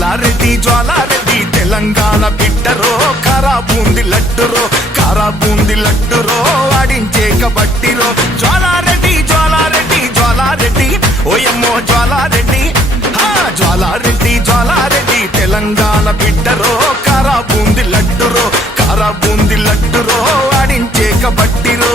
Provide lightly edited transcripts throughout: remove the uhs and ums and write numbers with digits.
జ్వాలారెడ్డి తెలంగాణ బిడ్డరో కారా బూంది లడ్డురో ఆడించే కబడ్డీరో జ్వాలారెడ్డి ఓయమ్మో జ్వాలారెడ్డి తెలంగాణ బిడ్డరో కారా బూంది లడ్డురో ఆడించే కబడ్డీరో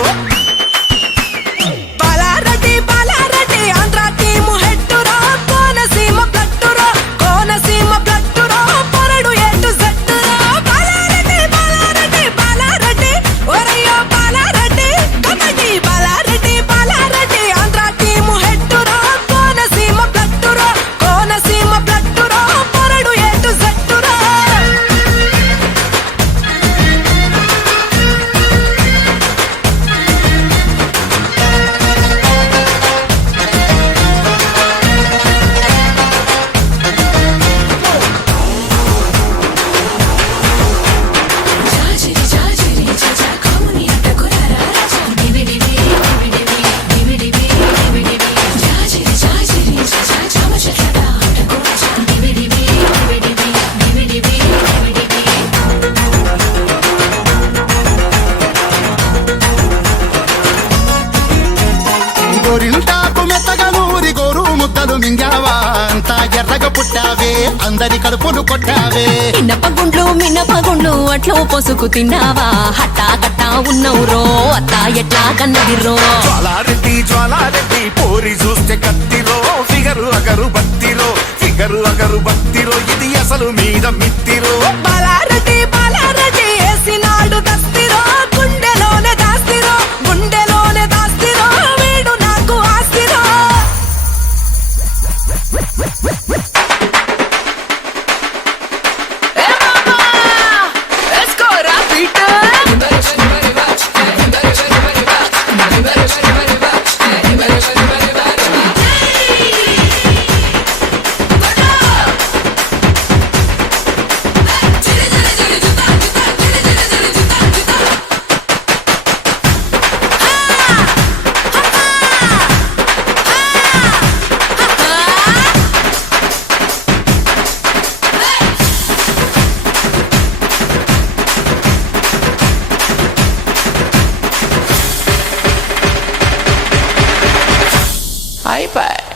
గోరింటాకు మెత్తగా నూరి గోరు ముద్దలు మింగావా అంతా ఎర్రగా పుట్టావే అందరి కడుపులు కొట్టావే మినపగుండ్లు అట్లో పొసుకు తిన్నావా హట్టా కట్టా ఉన్నవురో అత్తా ఎట్లా కన్నదిరో జ్వాలారెడ్డి పోరి చూస్తే కత్తిరో ఫిగరు అగరు బత్తిరో ఇది అసలు మీద మిత్తిరో బాలారెడ్డి వేసినాడు దస్తిరో గుండెలోనే దాస్తిరో వీడు నాకు ఆస్తిరో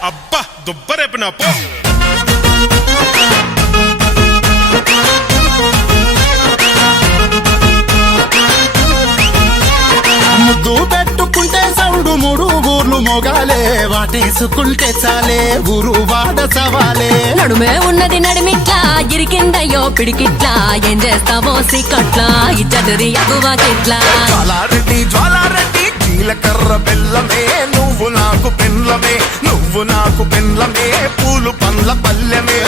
అబ్బా దుబ్బరేపిన పో ముద్దు పెట్టుకుంటే సౌండు మూడు ఊర్లు మొగాలే వాటేసుకుంటే చాలే ఊరు వాడ సవాలే నడుమే ఉన్నది నడిమిట్లా ఇరికిందయ్యో పిడికిట్లా ఏం చేస్తావో సిక్కట్లా ఇజ్జతది అగువాకిట్లా జ్వాలారెడ్డి జీలకర్ర బెల్లమే నువ్వు నాకు పెన్లమే పూలు పండ్ల పల్లెమే